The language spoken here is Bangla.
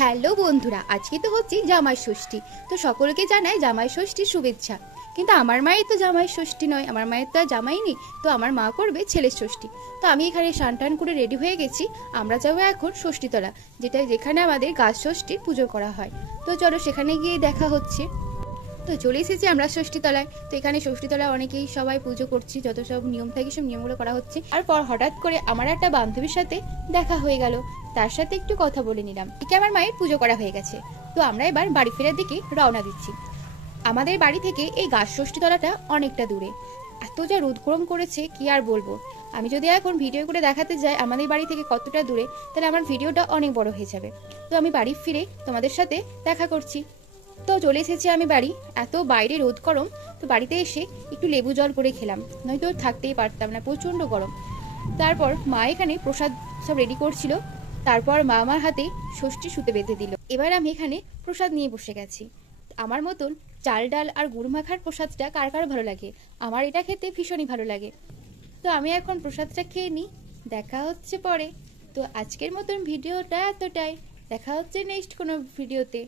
হ্যালো বন্ধুরা, আজকে তো হচ্ছে জামাই ষষ্ঠী। তো সকলকে জানাই জামাই ষষ্ঠীর শুভেচ্ছা। কিন্তু আমার মায়ের তো জামাই ষষ্ঠী নয়, আমার মায়ের তো আর জামাই নেই। তো আমার মা করবে ছেলের ষষ্ঠী। তো আমি এখানে স্নান করে রেডি হয়ে গেছি। আমরা যাবো এখন ষষ্ঠীতলা, যেখানে আমাদের গাছ ষষ্ঠীর পুজো করা হয়। তো চলো সেখানে গিয়ে দেখা হচ্ছে। তো চলে এসেছি আমরা ষষ্ঠীতলায়। তো এখানে ষষ্ঠীতলায় অনেকেই সবাই পুজো করছি, যত সব নিয়ম থাকে সব নিয়মগুলো করা হচ্ছে। আর পর হঠাৎ করে আমার একটা বান্ধবীর সাথে দেখা হয়ে গেল, তার সাথে একটু কথা বলে নিলাম। একে আমার মায়ের পুজো করা হয়ে গেছে। তো আমরা এবার বাড়ি ফেরার দিকে রওনা দিচ্ছি। আমাদের বাড়ি থেকে এই গাছ ষষ্ঠীতলাটা অনেকটা দূরে। এত যা রোদ গরম করেছে কি আর বলবো। আমি যদি এখন ভিডিও করে দেখাতে যাই আমাদের বাড়ি থেকে কতটা দূরে, তাহলে আমার ভিডিওটা অনেক বড় হয়ে যাবে। তো আমি বাড়ি ফিরে তোমাদের সাথে দেখা করছি। তো চলে এসেছি আমি বাড়ি। এত বাইরে রোদ গরম, তো বাড়িতে এসে একটু লেবু জল করে খেলাম, নয়তো থাকতেই পারতাম না, প্রচন্ড গরম। তারপর মা এখানে প্রসাদ সব রেডি করছিল। তারপর মা আমার হাতে ষষ্ঠী সুতে বেঁধে দিল। এবার আমি এখানে প্রসাদ নিয়ে বসে গেছি। আমার মতন চাল ডাল আর গুড় মাখার প্রসাদটা কার কার ভালো লাগে? আমার এটা খেতে ভীষণই ভালো লাগে। তো আমি এখন প্রসাদটা খেয়ে নিই, দেখা হচ্ছে পরে। তো আজকের মতন ভিডিওটা এতটাই, দেখা হচ্ছে নেক্সট কোনো ভিডিওতে।